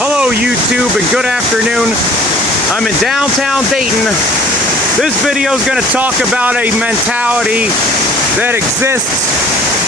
Hello YouTube and good afternoon. I'm in downtown Dayton. This video is going to talk about a mentality that exists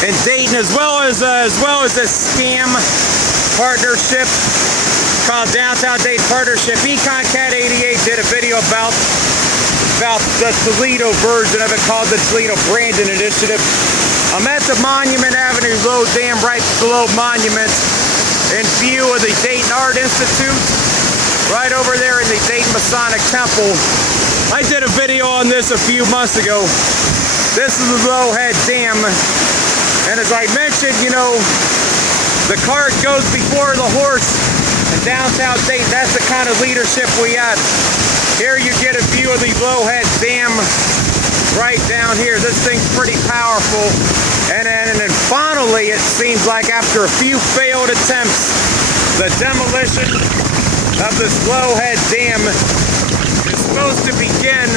in Dayton as well as a scam partnership called Downtown Dayton Partnership. EconCat 88 did a video about the Toledo version of it called the Toledo Brandon Initiative. I'm at the Monument Avenue Low Dam right below Monument in view of the Dayton Art Institute right over there in the Dayton Masonic Temple. I did a video on this a few months ago. This is the Lowhead Dam, and as I mentioned, you know, the cart goes before the horse in downtown Dayton. That's the kind of leadership we have. Here you get a view of the Lowhead Dam right down here. This thing's pretty powerful. And then finally, it seems like after a few failed attempts, the demolition of this Lowhead Dam is supposed to begin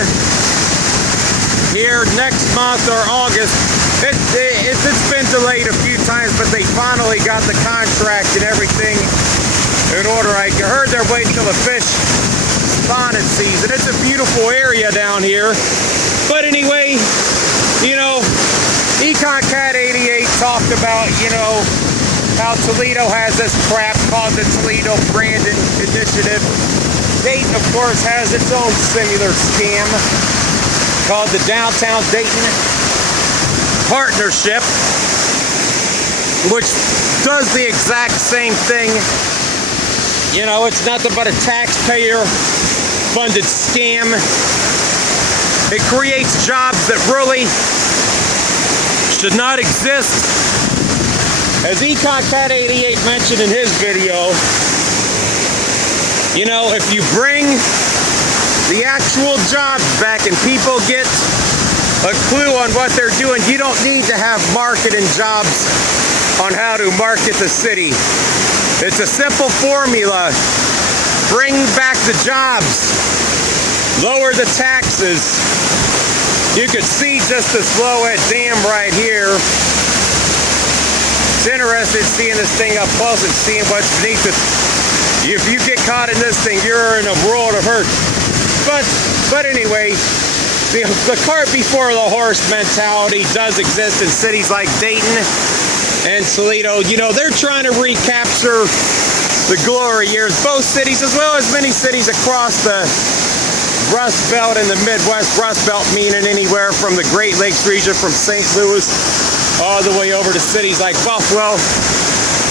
here next month or August. It's been delayed a few times, but they finally got the contract and everything in order. I heard they're waiting till the fish spawning season. It's a beautiful area down here. But anyway, you know, EconCat 88 talked about, you know, how Toledo has this crap called the Toledo Brandon Initiative. Dayton, of course, has its own similar scam called the Downtown Dayton Partnership, which does the exact same thing. You know, it's nothing but a taxpayer-funded scam. It creates jobs that really should not exist. As EconCat 88 mentioned in his video, you know, if you bring the actual jobs back and people get a clue on what they're doing, you don't need to have marketing jobs on how to market the city. It's a simple formula. Bring back the jobs. Lower the taxes. You could see just this Lowhead Dam right here. It's interesting seeing this thing up close and seeing what's beneath it. If you get caught in this thing, you're in a world of hurt. But anyway, the cart before the horse mentality does exist in cities like Dayton and Toledo. You know, they're trying to recapture the glory years. Both cities, as well as many cities across the Rust Belt in the Midwest. Rust Belt meaning anywhere from the Great Lakes region, from St. Louis all the way over to cities like Buffalo.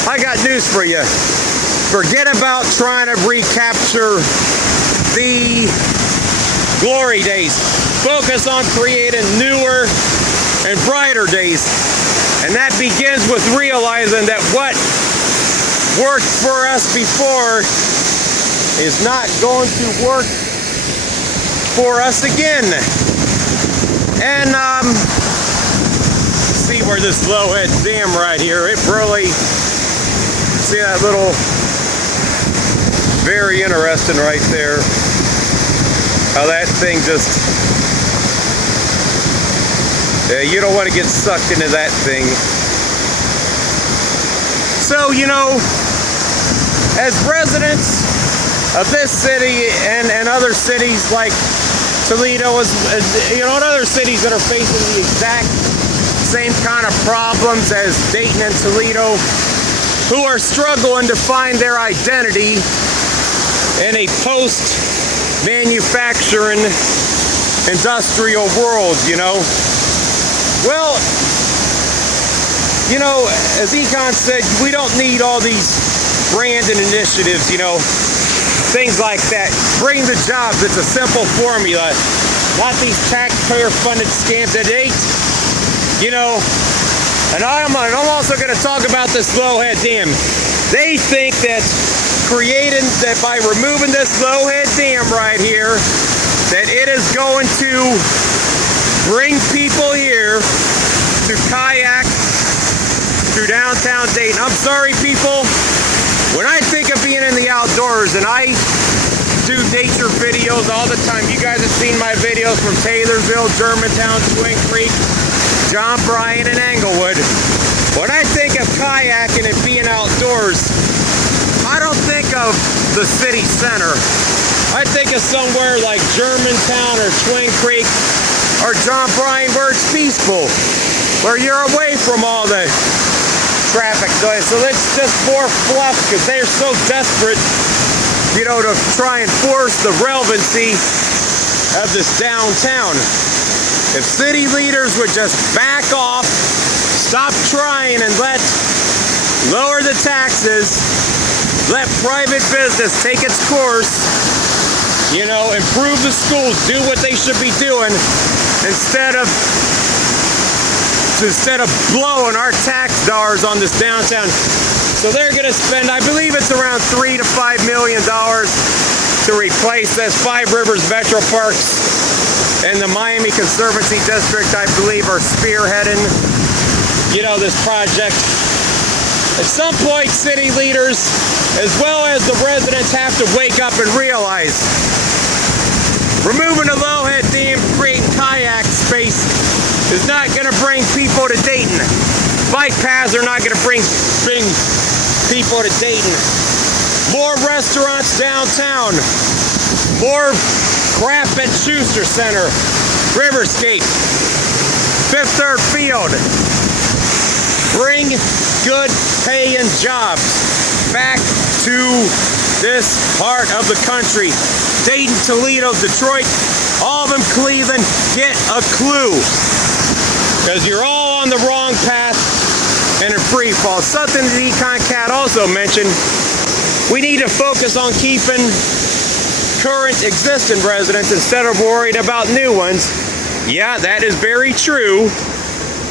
I got news for you. Forget about trying to recapture the glory days. Focus on creating newer and brighter days. And that begins with realizing that what worked for us before is not going to work for us again. And see where this Lowhead Dam right here, it really, see that little, very interesting right there, how that thing just, yeah, you don't want to get sucked into that thing. So, you know, as residents of this city and other cities like Toledo, you know, and other cities that are facing the exact same kind of problems as Dayton and Toledo, who are struggling to find their identity in a post-manufacturing industrial world, you know. Well, you know, as Econ said, we don't need all these Brandon initiatives, you know, things like that. Bring the jobs. It's a simple formula. Not these taxpayer-funded scams that ain't, you know. And I'm also going to talk about this Lowhead Dam. They think that by removing this Lowhead Dam right here, that it is going to bring people here to kayak through downtown Dayton. I'm sorry, people. When I think of being in the outdoors, and I do nature videos all the time. You guys have seen my videos from Taylorsville, Germantown, Twin Creek, John Bryan, and Englewood. When I think of kayaking and being outdoors, I don't think of of the city center. I think of somewhere like Germantown or Twin Creek or John Bryan where it's peaceful, where you're away from all the traffic noise. So it's just more fluff because they're so desperate, you know, to try and force the relevancy of this downtown. If city leaders would just back off, stop trying and lower the taxes, let private business take its course, you know, improve the schools, do what they should be doing instead of blowing our tax dollars on this downtown. So they're going to spend, I believe it's around $3 to $5 million to replace this. Five Rivers Metro Parks and the Miami Conservancy District, I believe, are spearheading, you know, this project. At some point, city leaders, as well as the residents, have to wake up and realize removing the Lowhead Dam, creating kayak space is not going to bring people to Dayton. Bike paths are not going to bring people to Dayton. More restaurants downtown. More crap at Schuster Center, Riverscape, Fifth Third Field. Bring good paying jobs back to this part of the country. Dayton, Toledo, Detroit, all of them, Cleveland, get a clue. Because you're all on the wrong path and in free fall. Something the Econ Cat also mentioned, we need to focus on keeping current existing residents instead of worried about new ones. Yeah, that is very true,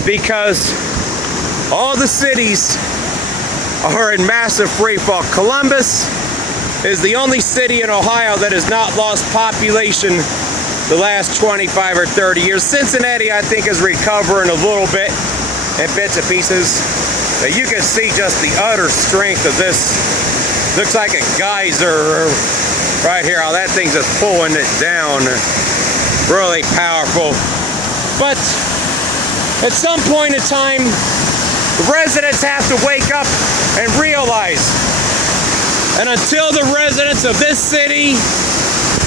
because all the cities are in massive free fall. Columbus is the only city in Ohio that has not lost population the last 25 or 30 years. Cincinnati, I think, is recovering a little bit in bits and pieces. But you can see just the utter strength of this. Looks like a geyser right here. How that thing's just pulling it down. Really powerful. But at some point in time, the residents have to wake up and realize. And until the residents of this city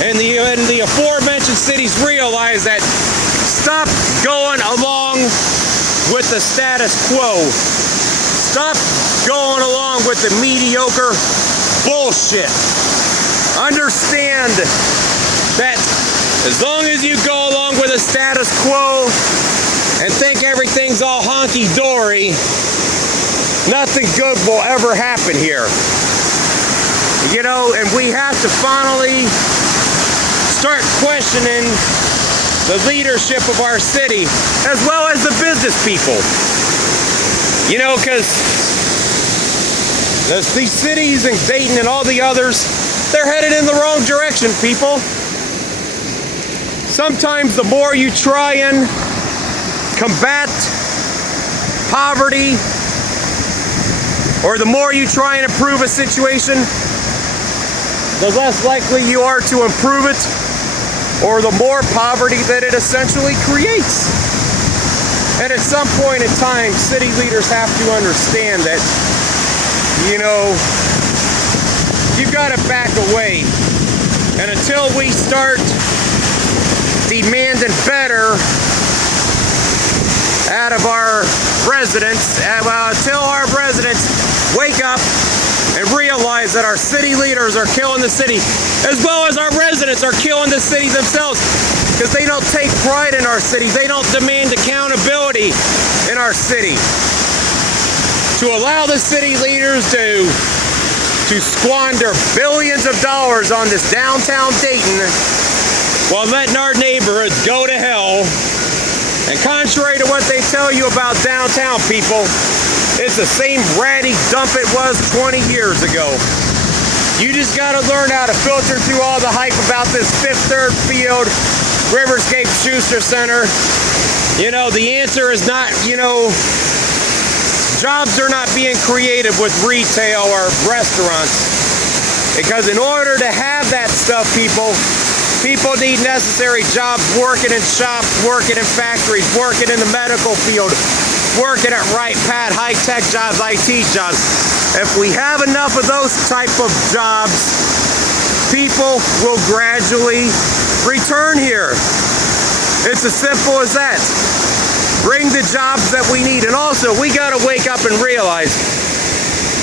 and the aforementioned cities realize that, stop going along with the status quo. Stop going along with the mediocre bullshit. Understand that as long as you go along with the status quo and think everything's all honky-dory, nothing good will ever happen here. You know, and we have to finally start questioning the leadership of our city, as well as the business people. You know, because these cities and Dayton and all the others, they're headed in the wrong direction, people. Sometimes the more you try and combat poverty, or the more you try and improve a situation, the less likely you are to improve it, or the more poverty that it essentially creates. And at some point in time, city leaders have to understand that, you know, you've got to back away. And until we start demanding better out of our residents, until our residents wake up and realize that our city leaders are killing the city, as well as our residents are killing the city themselves, because they don't take pride in our city. They don't demand accountability in our city. To allow the city leaders to squander billions of dollars on this downtown Dayton while letting our neighborhoods go to hell. And contrary to what they tell you about downtown, people, it's the same ratty dump it was 20 years ago. You just got to learn how to filter through all the hype about this Fifth Third Field, Riverscape, Schuster Center. You know, the answer is not, you know, jobs are not being created with retail or restaurants. Because in order to have that stuff, people need necessary jobs, working in shops, working in factories, working in the medical field, working at right pad, high-tech jobs, IT jobs. If we have enough of those type of jobs, people will gradually return here. It's as simple as that. Bring the jobs that we need. And also, we got to wake up and realize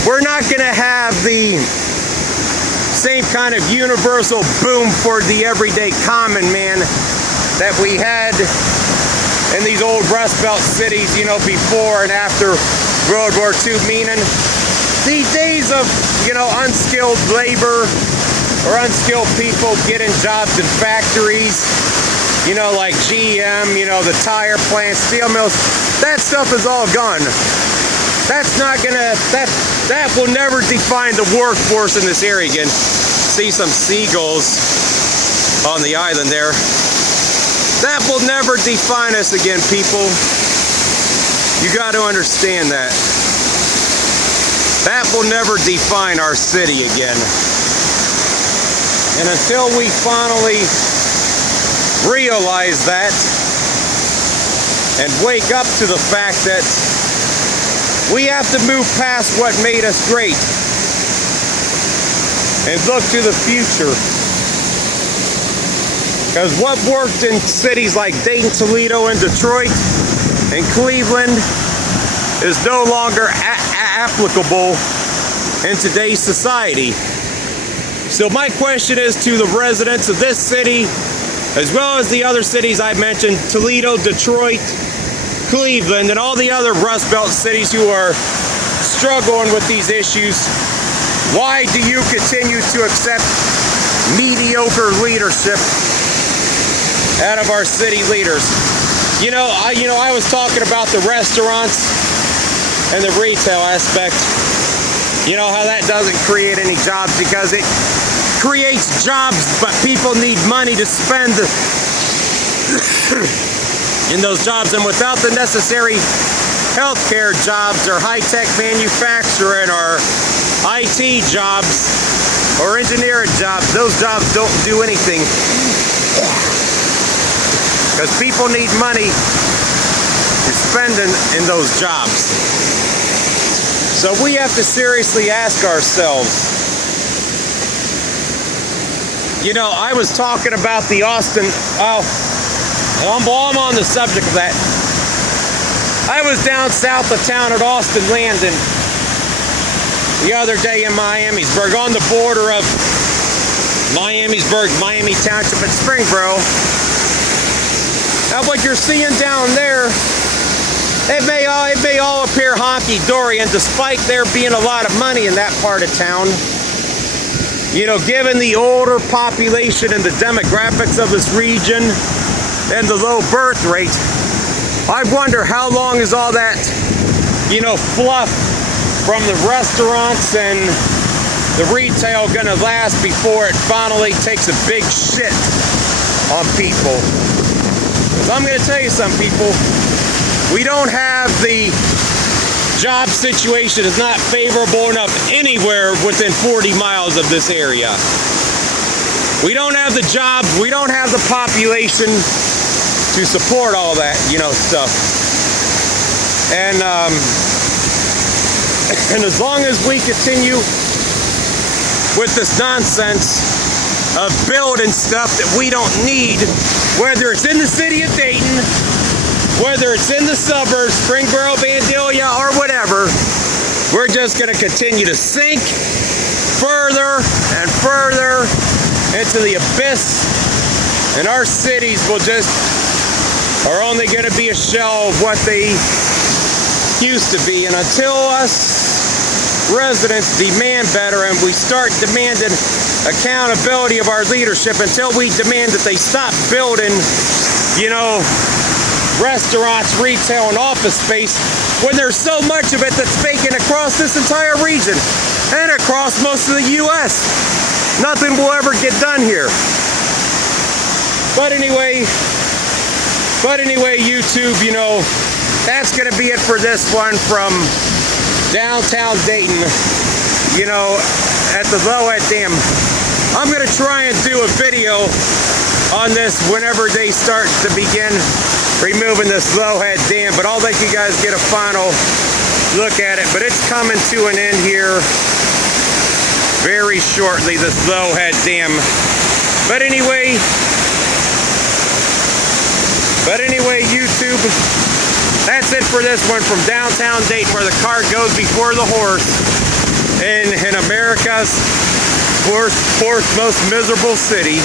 we're not going to have the same kind of universal boom for the everyday common man that we had in these old Rust Belt cities, you know, before and after World War II, meaning the days of, you know, unskilled labor or unskilled people getting jobs in factories, you know, like GM, you know, the tire plants, steel mills, that stuff is all gone. That's not gonna, that will never define the workforce in this area again. See some seagulls on the island there. That will never define us again, people. You got to understand that. That will never define our city again. And until we finally realize that and wake up to the fact that we have to move past what made us great and look to the future. Because what worked in cities like Dayton, Toledo, and Detroit, and Cleveland is no longer applicable in today's society. So my question is to the residents of this city, as well as the other cities I mentioned, Toledo, Detroit, Cleveland, and all the other Rust Belt cities who are struggling with these issues, why do you continue to accept mediocre leadership out of our city leaders? I was talking about the restaurants and the retail aspect. You know how that doesn't create any jobs, because it creates jobs, but people need money to spend in those jobs, and without the necessary healthcare jobs or high-tech manufacturing or IT jobs or engineering jobs, those jobs don't do anything. Because people need money to spend in those jobs. So we have to seriously ask ourselves. You know, I was talking about the Austin, I'm on the subject of that. I was down south of town at Austin Landing the other day in Miamisburg, on the border of Miamisburg, Miami Township, and Springboro. Now what you're seeing down there, it may all appear honky-dory, and despite there being a lot of money in that part of town, you know, given the older population and the demographics of this region and the low birth rate, I wonder how long is all that, you know, fluff from the restaurants and the retail gonna last before it finally takes a big shit on people. I'm going to tell you something, people. We don't have the job situation is not favorable enough anywhere within 40 miles of this area. We don't have the jobs. We don't have the population to support all that, you know, stuff. And as long as we continue with this nonsense of building stuff that we don't need, whether it's in the city of Dayton, whether it's in the suburbs, Springboro, Vandalia, or whatever, we're just going to continue to sink further and further into the abyss, and our cities are only going to be a shell of what they used to be. And until us residents demand better, and we start demanding accountability of our leadership, until we demand that they stop building, you know, restaurants, retail, and office space when there's so much of it that's vacant across this entire region and across most of the U.S. Nothing will ever get done here. But anyway, YouTube, you know, that's going to be it for this one from Downtown Dayton, you know, at the Lowett Dam. I'm going to try and do a video on this whenever they start to begin removing the Slowhead Dam, but I'll let you guys get a final look at it. But it's coming to an end here very shortly, the Slowhead Dam. But anyway, YouTube, that's it for this one from downtown Dayton, where the cart goes before the horse in America's fourth most miserable city.